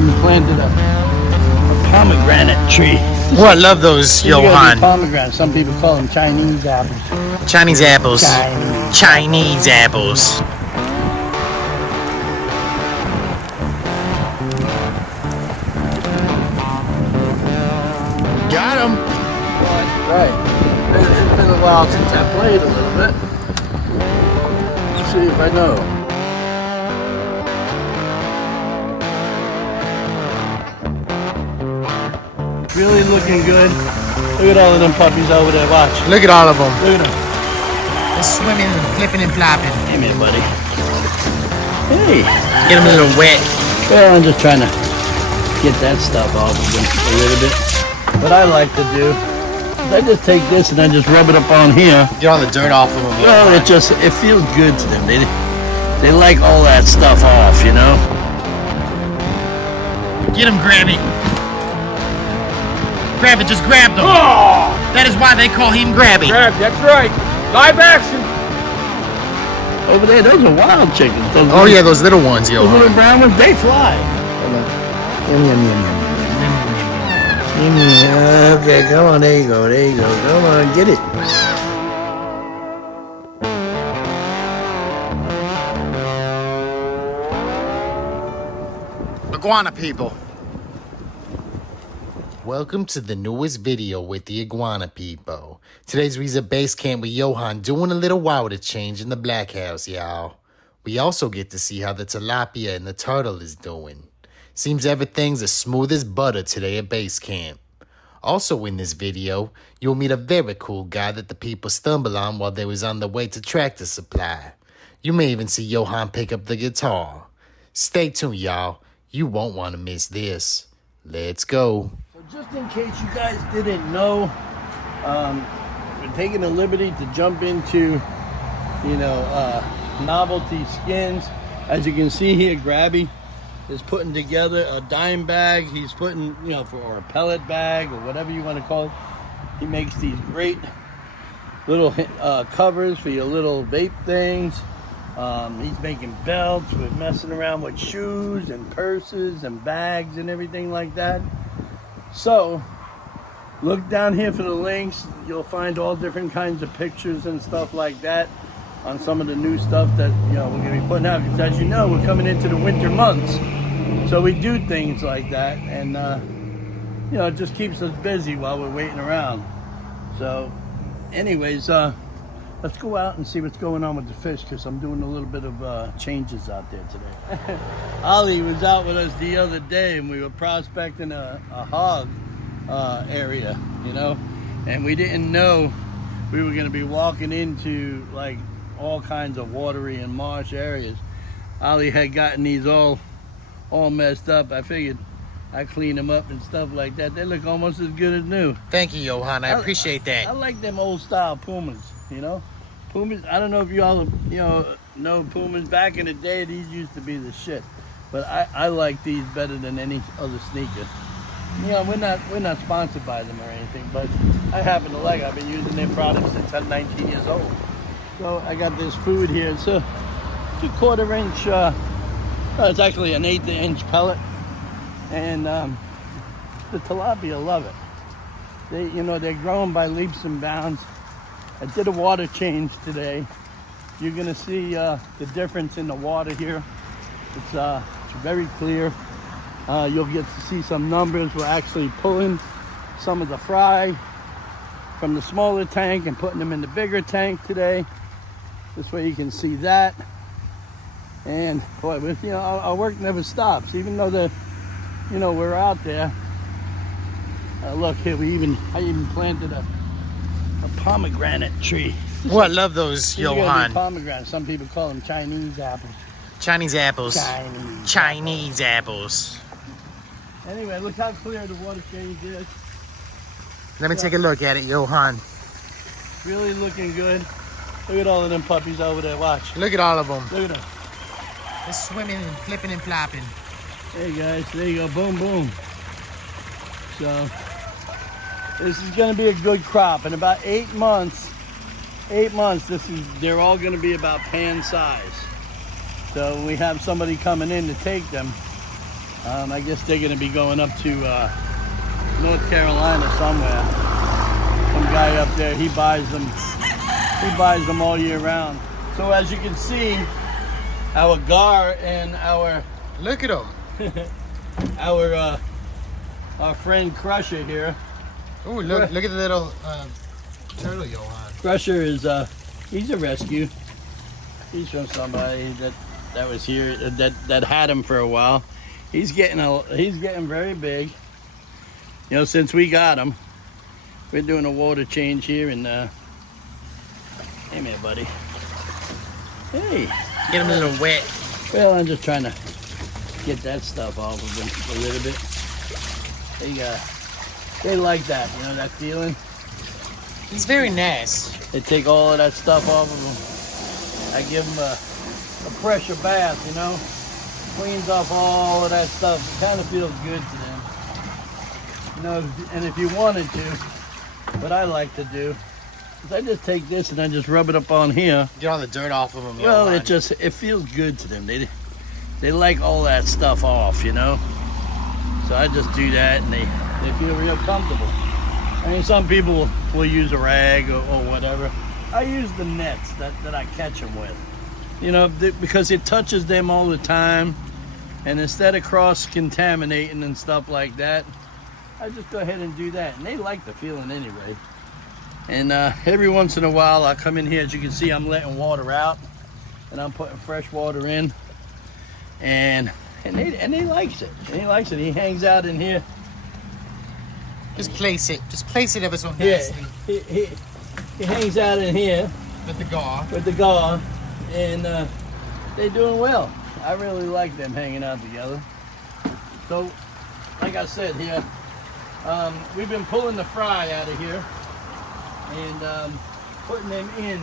even planted a pomegranate tree. Oh, I love those, Yohan. Pomegranates. Some people call them Chinese apples. Chinese apples. Chinese apples. Got him. Right. It's been a while since I played a little bit. Let's see if I know. Really looking good. Look at all of them puppies over there. Watch. Look at all of them. Look at them. They're swimming and flipping and flopping. Come here, buddy. Hey. Get them a little wet. Well, I'm just trying to get that stuff off of them a little bit. What I like to do is I just take this and I just rub it up on here. Get all the dirt off of them. Well, it feels good to them. They like all that stuff off, you know? Get him, Grammy. Grab it, just grab them. Oh! That is why they call him Grabby. Grab, that's right. Live action. Over there, those are wild chickens. Oh yeah, those little ones, yo. Those little brown ones, they fly. Yum, yum, yum, yum. Okay, come on, there you go, come on, get it. Iguana people. Welcome to the newest video with the Iguana people. Today's we's at base camp with Yohan doing a little water change in the black house, y'all. We also get to see how the tilapia and the turtle is doing. Seems everything's as smooth as butter today at base camp. Also in this video, you'll meet a very cool guy that the people stumbled on while they was on their way to Tractor Supply. You may even see Yohan pick up the guitar. Stay tuned, y'all. You won't want to miss this. Let's go. So just in case you guys didn't know, we're taking the liberty to jump into, Novelty skins. As you can see here, Grabby is putting together a dime bag. He's putting, or a pellet bag or whatever you want to call it. He makes these great little covers for your little vape things. He's making belts. We're messing around with shoes and purses and bags and everything like that. So look down here for the links. You'll find all different kinds of pictures and stuff like that on some of the new stuff that we're going to be putting out, because as you know, we're coming into the winter months, so we do things like that, and it just keeps us busy while we're waiting around. So anyways, let's go out and see what's going on with the fish, because I'm doing a little bit of changes out there today. Ali was out with us the other day and we were prospecting a hog area, and we didn't know we were going to be walking into like all kinds of watery and marsh areas. Ali had gotten these all messed up. I figured I'd clean them up and stuff like that. They look almost as good as new. Thank you, Yohan. I appreciate that. I like them old style Pumas, Pumas, I don't know if you all know Pumas. Back in the day, these used to be the shit. But I like these better than any other sneaker. We're not sponsored by them or anything, but I happen to like it. I've been using their products since I'm 19 years old. So I got this food here. It's a 1/4 inch, it's actually an 1/8 inch pellet. And the tilapia love it. They're growing by leaps and bounds. I did a water change today. You're gonna see the difference in the water here. It's very clear. You'll get to see some numbers. We're actually pulling some of the fry from the smaller tank and putting them in the bigger tank today. This way you can see that. And boy, our work never stops, even though we're out there. Look here, I even planted a pomegranate tree. Oh, I love those, Yohan. Pomegranates. Some people call them Chinese apples. Chinese apples. Chinese apples. Anyway, look how clear the water change is. Let me take a look at it, Yohan. Really looking good. Look at all of them puppies over there. Watch. Look at all of them. Look at them. They're swimming and flipping and flopping. Hey guys, there you go. Boom, boom. So this is going to be a good crop. In about 8 months, they're all going to be about pan size. So we have somebody coming in to take them. I guess they're going to be going up to North Carolina somewhere. Some guy up there, he buys them. He buys them all year round. So as you can see, our gar and our Look at him. our friend Crusher here. Oh, look at the little turtle, Yohan. Crusher is he's a rescue. He's from somebody that was here that had him for a while. He's getting very big. You know, since we got him, we're doing a water change here and hey man, buddy. Hey. Get him a little wet. Well, I'm just trying to get that stuff off of them a little bit. They like that, you know, that feeling. He's very nice. They take all of that stuff off of them. I give them a pressure bath, you know. Cleans off all of that stuff. It kind of feels good to them. You know, and if you wanted to, what I like to do is I just take this and I just rub it up on here. Get all the dirt off of him. Well, Yohan. it feels good to them. They like all that stuff off, you know. So I just do that and they feel real comfortable. I mean, some people will use a rag or whatever. I use the nets that I catch them with. You know, because it touches them all the time. And instead of cross-contaminating and stuff like that, I just go ahead and do that. And they like the feeling anyway. And every once in a while, I'll come in here. As you can see, I'm letting water out. And I'm putting fresh water in. And he likes it. And he likes it. He hangs out in here. Just place it. Just place it ever so nicely. Yeah, he hangs out in here. With the gar. With the gar. And they're doing well. I really like them hanging out together. So, like I said here, we've been pulling the fry out of here and putting them in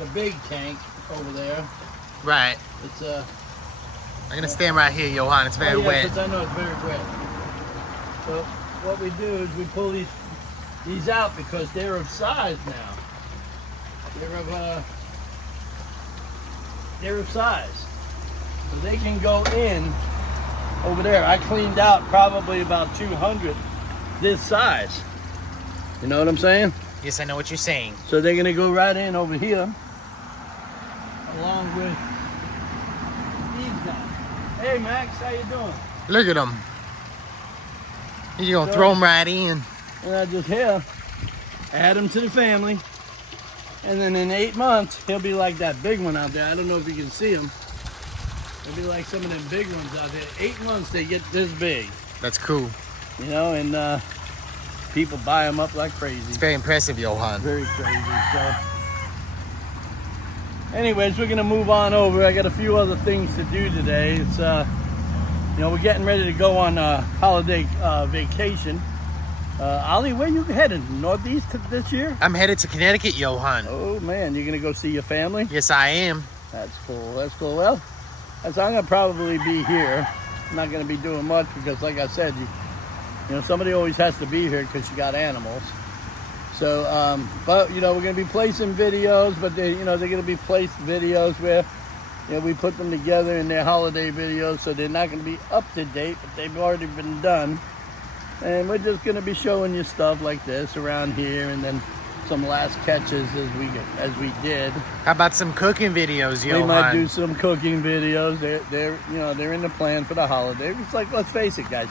the big tank over there. Right. It's I'm gonna stand right here, Yohan. It's very wet. Because I know it's very wet. So what we do is we pull these out because they're of size now. They're of size. So they can go in over there. I cleaned out probably about 200 this size. You know what I'm saying? Yes, I know what you're saying. So they're gonna go right in over here, along with these guys. Hey Max, how you doing? Look at him. You're gonna throw him right in. And I just add him to the family. And then in 8 months, he'll be like that big one out there. I don't know if you can see him. He'll be like some of them big ones out there. 8 months, they get this big. That's cool. You know, and people buy them up like crazy. It's very impressive, Yohan. Very crazy. So, anyways, we're gonna move on over. I got a few other things to do today. It's you know, we're getting ready to go on a holiday vacation. Ollie, where you headed? Northeast this year? I'm headed to Connecticut, Yohan. Oh man, you're gonna go see your family? Yes, I am. That's cool. That's cool. Well, I'm gonna probably be here. I'm not gonna be doing much because, like I said, you know, somebody always has to be here because you got animals. So, but you know, we're gonna be placing videos, but they're gonna be placed videos where, you know, we put them together in their holiday videos, so they're not gonna be up to date, but they've already been done. And we're just gonna be showing you stuff like this around here, and then some last catches as we did. How about some cooking videos, Yohan? We might do some cooking videos. They're in the plan for the holiday. It's like, let's face it, guys.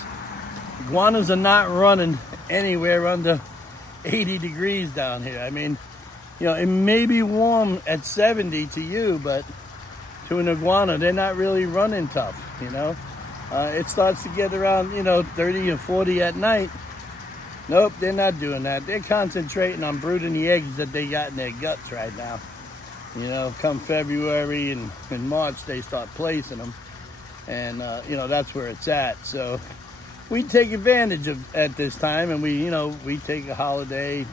Iguanas are not running anywhere under 80 degrees down here. I mean, you know, it may be warm at 70 to you, but to an iguana, they're not really running tough, you know. It starts to get around, you know, 30 and 40 at night. Nope, they're not doing that. They're concentrating on brooding the eggs that they got in their guts right now. You know, come February and in March, they start placing them. And, you know, that's where it's at. So we take advantage of at this time, and we take a holiday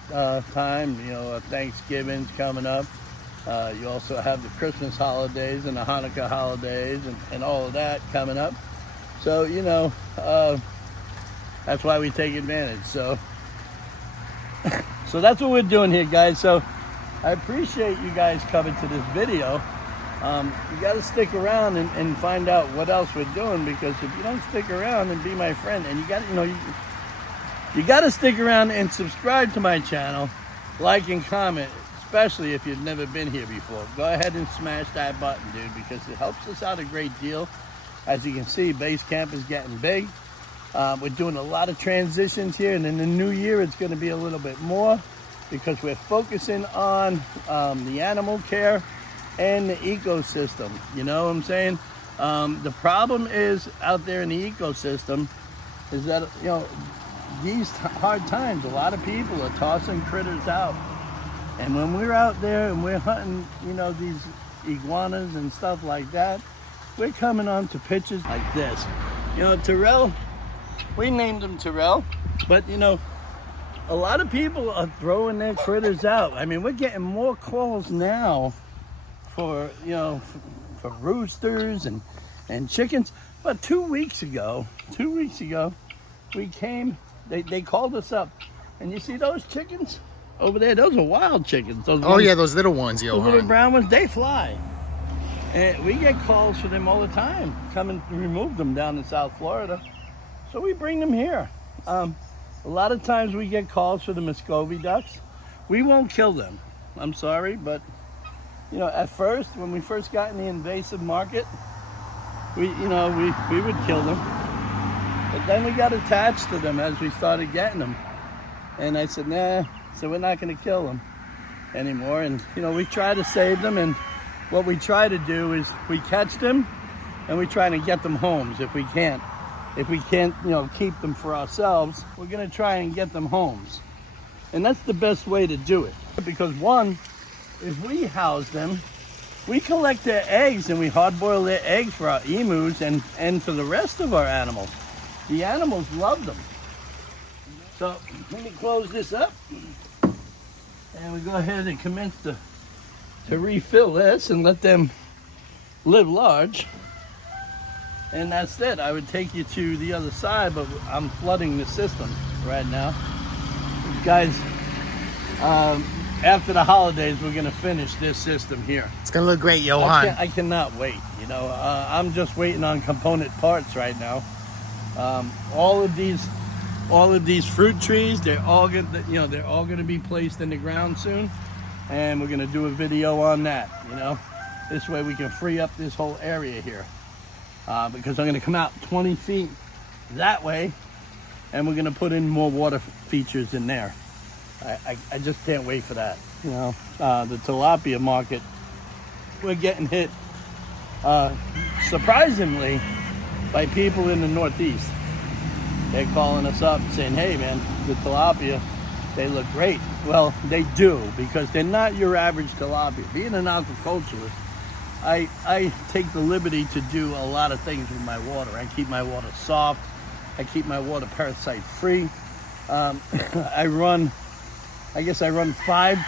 time. You know, Thanksgiving's coming up. You also have the Christmas holidays and the Hanukkah holidays and all of that coming up. So, you know, that's why we take advantage. So that's what we're doing here, guys. So I appreciate you guys coming to this video. You got to stick around and find out what else we're doing, because if you don't stick around and be my friend, and you got to, you got to stick around and subscribe to my channel, like and comment, especially if you've never been here before. Go ahead and smash that button, dude, because it helps us out a great deal. As you can see, base camp is getting big. We're doing a lot of transitions here, and in the new year it's going to be a little bit more, because we're focusing on the animal care and the ecosystem. You know what I'm saying? The problem is out there in the ecosystem is that, these hard times, a lot of people are tossing critters out. And when we're out there and we're hunting, these iguanas and stuff like that, we're coming on to pictures like this. Terrell, we named him Terrell, but a lot of people are throwing their critters out. I mean, we're getting more calls now for, for roosters and chickens. But 2 weeks ago, we came, they called us up, and you see those chickens over there? Those are wild chickens. Those yeah, those little ones, Yohan. Those little brown ones, they fly. And we get calls for them all the time. Come and remove them down in South Florida. So we bring them here. A lot of times we get calls for the Muscovy ducks. We won't kill them. I'm sorry, but at first, when we first got in the invasive market, we would kill them. But then we got attached to them as we started getting them. And I said, nah, so we're not going to kill them anymore. And, we try to save them. And what we try to do is we catch them and we try to get them homes if we can't. If we can't, keep them for ourselves, we're going to try and get them homes. And that's the best way to do it. Because one, if we house them, we collect their eggs and we hard boil their eggs for our emus and for the rest of our animals. The animals love them. So let me close this up. And we go ahead and commence to refill this and let them live large. And that's it. I would take you to the other side, but I'm flooding the system right now. These guys, after the holidays, we're gonna finish this system here. It's gonna look great, Yohan. I cannot wait. I'm just waiting on component parts right now. All of these fruit trees, they're all gonna be placed in the ground soon, and we're gonna do a video on that. This way we can free up this whole area here. Because I'm going to come out 20 feet that way, and we're going to put in more water features in there. I just can't wait for that. The tilapia market, we're getting hit surprisingly by people in the Northeast. They're calling us up saying, hey man, the tilapia, they look great. Well, they do, because they're not your average tilapia. Being an aquaculturist, I take the liberty to do a lot of things with my water. I keep my water soft. I keep my water parasite free. I run 5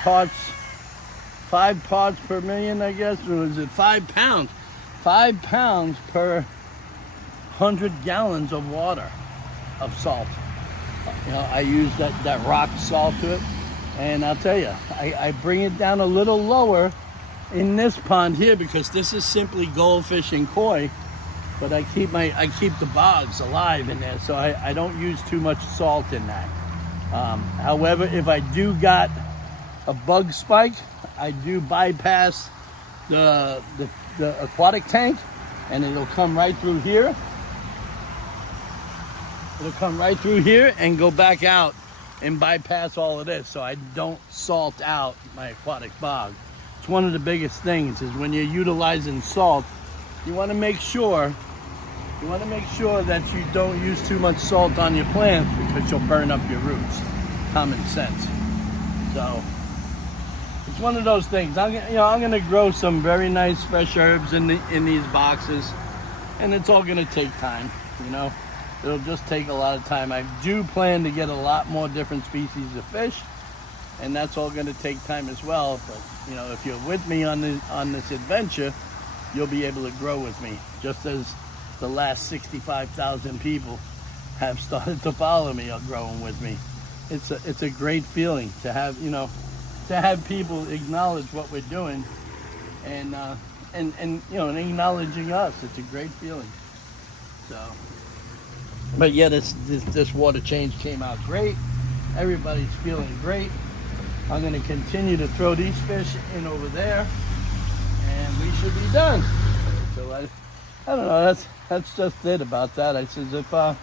parts per million, I guess. Or is it 5 pounds? 5 pounds per 100 gallons of water, of salt. I use that rock salt to it. And I'll tell you, I bring it down a little lower in this pond here, because this is simply goldfish and koi, but I keep the bogs alive in there, so I don't use too much salt in that. However, if I do got a bug spike, I do bypass the aquatic tank, and it'll come right through here. It'll come right through here and go back out and bypass all of this, so I don't salt out my aquatic bog. One of the biggest things is when you're utilizing salt, you want to make sure that you don't use too much salt on your plants, because you'll burn up your roots. Common sense. So it's one of those things. I'm going to grow some very nice fresh herbs in these boxes, and it's all going to take time. It'll just take a lot of time. I do plan to get a lot more different species of fish, and that's all going to take time as well. But if you're with me on this adventure, you'll be able to grow with me, just as the last 65,000 people have started to follow me or growing with me. It's a great feeling to have people acknowledge what we're doing, and and you know, and acknowledging us. It's a great feeling. So, but yeah, this water change came out great. Everybody's feeling great. I'm going to continue to throw these fish in over there, and we should be done. So I don't know. That's just it about that. I says if I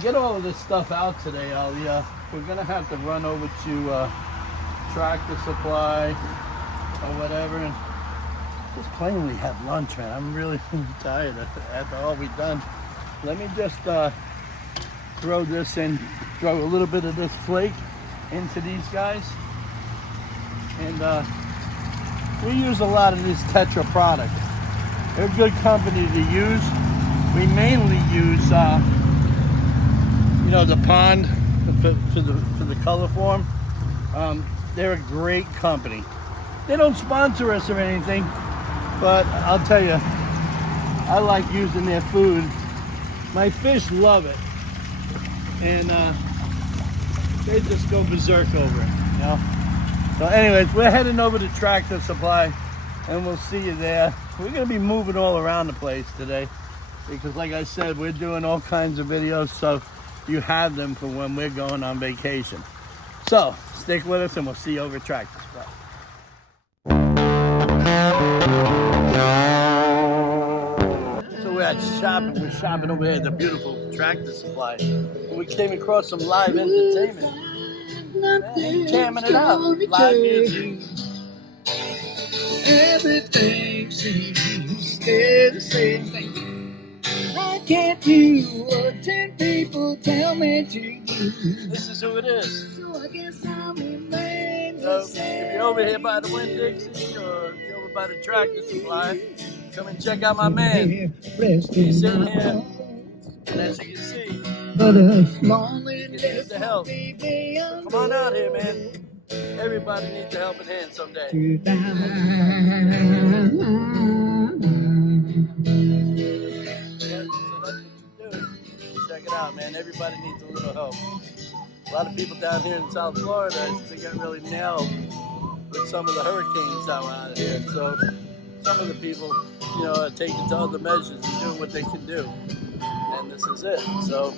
get all of this stuff out today, we're gonna have to run over to Tractor Supply or whatever and just plainly have lunch, man. I'm really tired after all we've done. Let me just throw this in, throw a little bit of this flake into these guys, and we use a lot of this Tetra product. They're a good company to use. We mainly use, you know, the pond for the color form. They're a great company. They don't sponsor us or anything, but I'll tell you, I like using their food. My fish love it, and they just go berserk over it, you know. So anyways, we're heading over to Tractor Supply, and we'll see you there. We're gonna be moving all around the place today because, like I said, we're doing all kinds of videos, so you have them for when we're going on vacation. So stick with us, and we'll see you over at Tractor Supply. So we're shopping. We're shopping over here at the beautiful Tractor Supply, and we came across some live entertainment. Man, jamming it out, live music. Everything seems to stay the same. Why can't you or 10 people tell me to do? This is who it is. So I guess I'll remain So the same. if you're over here by the Winn-Dixie or you're over by the Tractor Supply, come and check out my man. He's sitting here, and as you can see, But a small he needs the help. Come on out here, man. Everybody needs a helping hand someday. to Yeah, so that's what you do. Check it out, man. Everybody needs a little help. A lot of people down here in South Florida, they got really nailed with some of the hurricanes that were out here. So some of the people, you know, are taking to other measures and doing what they can do. And this is it. So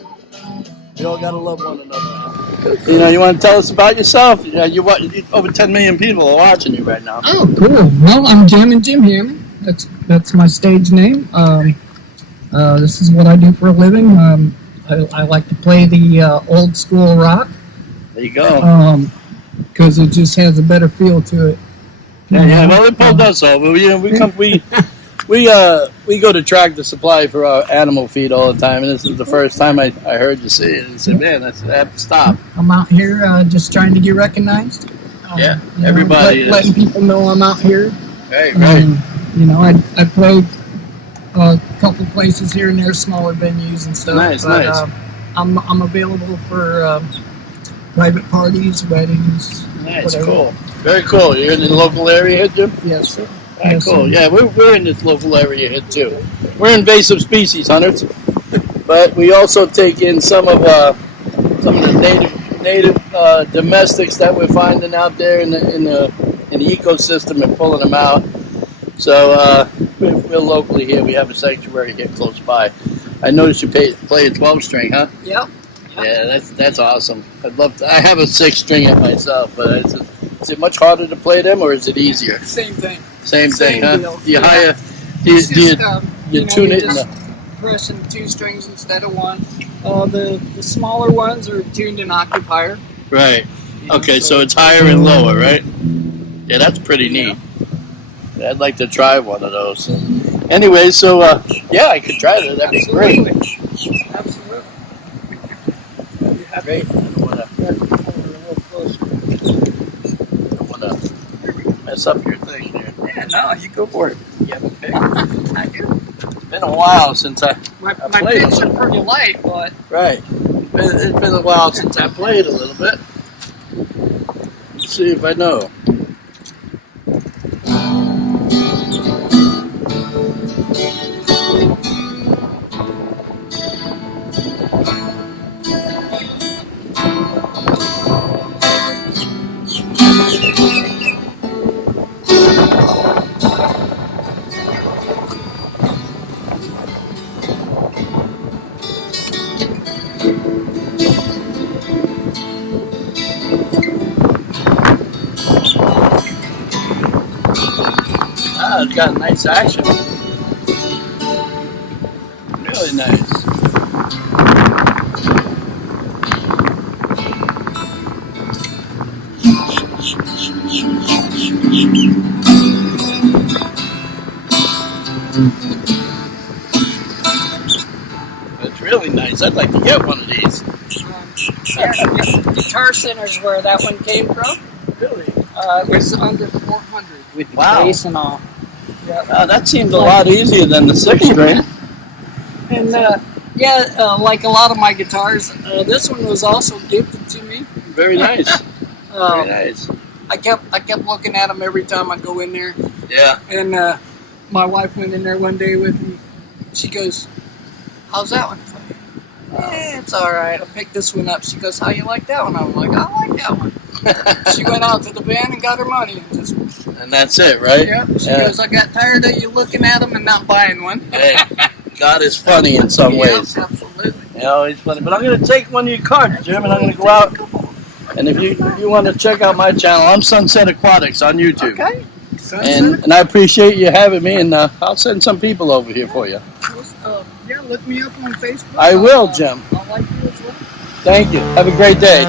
we all got to love one another, man. You know, you want to tell us about yourself? You know, over 10 million people are watching you right now. Oh, cool. Well, I'm Jammin' Jim Hammond. That's my stage name. This is what I do for a living. I like to play the old school rock. There you go. Because it just has a better feel to it. Yeah. Well, it pulled us over. We go to Tractor Supply for our animal feed all the time, and this is the first time I heard you say it. And said, "Man, I have to stop." I'm out here just trying to get recognized. Yeah, you know, everybody is. letting people know I'm out here. Right. You know, I played a couple places here and there, smaller venues and stuff. Nice. I'm available for private parties, weddings. Nice, whatever. cool. Very cool. You're in the local area here, Jim? Yes, sir. Right, Yes, cool. sir. Yeah, we're in this local area here too. We're invasive species hunters, but we also take in some of the native domestics that we're finding out there in the ecosystem and pulling them out. So we're locally here. We have a sanctuary here close by. I noticed you play a 12-string, huh? Yep. Yeah, that's awesome. I'd love to. I have a 6-string it myself, but is it much harder to play them, or is it easier? Same thing. Same thing, huh? deal. Do you Yeah. hire? It's Do you just, tune you're it in just the? pressing 2 strings instead of 1. The smaller ones are tuned in occupier. Right. You know, Okay, so it's higher and lower, right? Yeah, that's pretty neat. Yeah, I'd like to try one of those. Anyway, so yeah, I could try that. That'd be great. Absolutely. Great. I don't want to mess up your thing here. Yeah, no, you go for it. You have a pick? I do. It's been a while since I My played picks a are little. pretty light, but Right. It's been a while since I played a little bit. Let's see if I know. it's got nice action. Really nice. It's really nice. I'd like to get one of these. Yeah, Guitar Center's where that one came from. Really? It was under 400 with the Wow. bass and all. Yeah. That seems a lot easier than the 6 string. And like a lot of my guitars, this one was also gifted to me. Very nice. Very nice. I kept looking at them every time I go in there. Yeah. And my wife went in there one day with me. She goes, "How's that one play?" It's all right. I picked this one up. She goes, "How you like that one?" I'm like, "I like that one." She went out to the band and got her money. And just, And that's it, right? yeah. She goes, "I got tired of you looking at them and not buying one." Hey, God is funny in some ways. Yeah, absolutely. You know, he's funny. But I'm going to take one of your cards, Jim, and I'm going to go out. And if you want to check out my channel, I'm Sunset Aquatics on YouTube. Okay. And I appreciate you having me, and I'll send some people over here for you. Yeah, look me up on Facebook. I will, Jim. I'll like you as well. Thank you. Have a great day.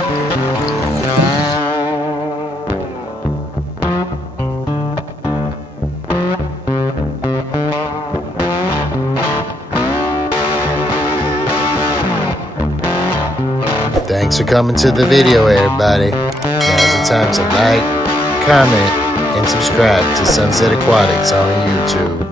Thanks for coming to the video, everybody. Now's the time to like, comment, and subscribe to Sunset Aquatics on YouTube.